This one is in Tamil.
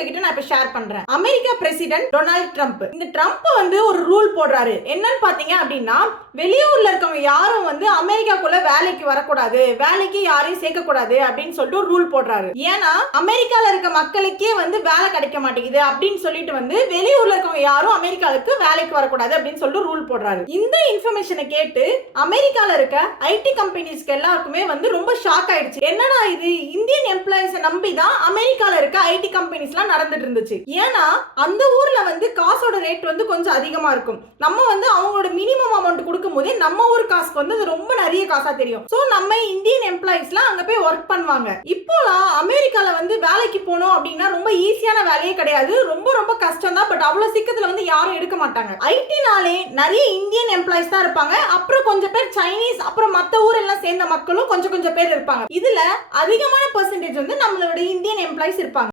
உங்ககிட்ட நான் இப்ப ஷேர் பண்றேன். America president Donald Trump. இந்த ட்ரம்ப் வந்து ஒரு ரூல் போடுறாரு. என்னன்னு பாத்தீங்க அப்படின்னா, வெளியூர்ல இருக்கவங்க யாரும் வந்து அமெரிக்காக்குள்ள வேலைக்கு வரக்கூடாது, வேலைக்கு யாரையும் சேர்க்க கூடாது அப்படின்னு சொல்லிட்டு ஒரு ரூல் போடுறாரு. ஏன்னா அமெரிக்கால இருக்க மக்களுக்கே வந்து வேலை கிடைக்க மாட்டேங்குது அப்படின்னு சொல்லிட்டு வந்து வெளியூர்ல இருக்கவங்க யாரும் அமெரிக்காவுக்கு வேலைக்கு வரக்கூடாது அப்படின்னு சொல்லிட்டு ரூல் போடுறாரு. இந்த இன்ஃபர்மேஷனை கேட்டு அமெரிக்கால இருக்க ஐடி கம்பெனிஸ்க்கு எல்லாருக்குமே வந்து ரொம்ப ஷாக் ஆயிடுச்சு. என்னடா இது, இந்தியன் எம்ப்ளாயிஸ் நம்பி தான் அமெரிக்கால இருக்க ஐடி கம்பெனிஸ்லாம் நடந்துட்டு இருந்துச்சு. ஏன்னா அந்த ஊர்ல வந்து காசோட ரேட் வந்து கொஞ்சம் அதிகமா இருக்கும். நம்ம வந்து அவங்களோட மினிமம் அமௌண்ட் கொடுக்கும் போதே நம்ம ஊர் காசுக்கு வந்து அது ரொம்ப நிறைய காசா தெரியும். சோ நம்ம இந்தியன் எம்ப்ளாயிஸ்லாம் அங்க போய் ஒர்க் பண்ணுவாங்க. இப்போலாம் அமெரிக்கால வந்து வேலைக்கு போனோம் அப்படின்னா ரொம்ப ஈஸியான வேலையே கிடையாது, ரொம்ப ரொம்ப கஷ்டம் தான். பட் அவ்வளவு சீக்கிரத்துல வந்து யாரும் எடுக்க மாட்டாங்க. ஐடினாலே நிறைய இந்தியன் எம்ப்ளாயிஸ் தான் இருப்பாங்க. அப்புறம் கொஞ்சம் பேர் சைனீஸ், அப்புறம் மத்த ஊர் எல்லாம் சேர்ந்த மக்களும் கொஞ்சம் கொஞ்சம் பேர் இருப்பாங்க. இதுல அதிகமான பெர்சன்டேஜ் வந்து நம்மளோட இந்தியன் எம்ப்ளாயிஸ் இருப்பாங்க.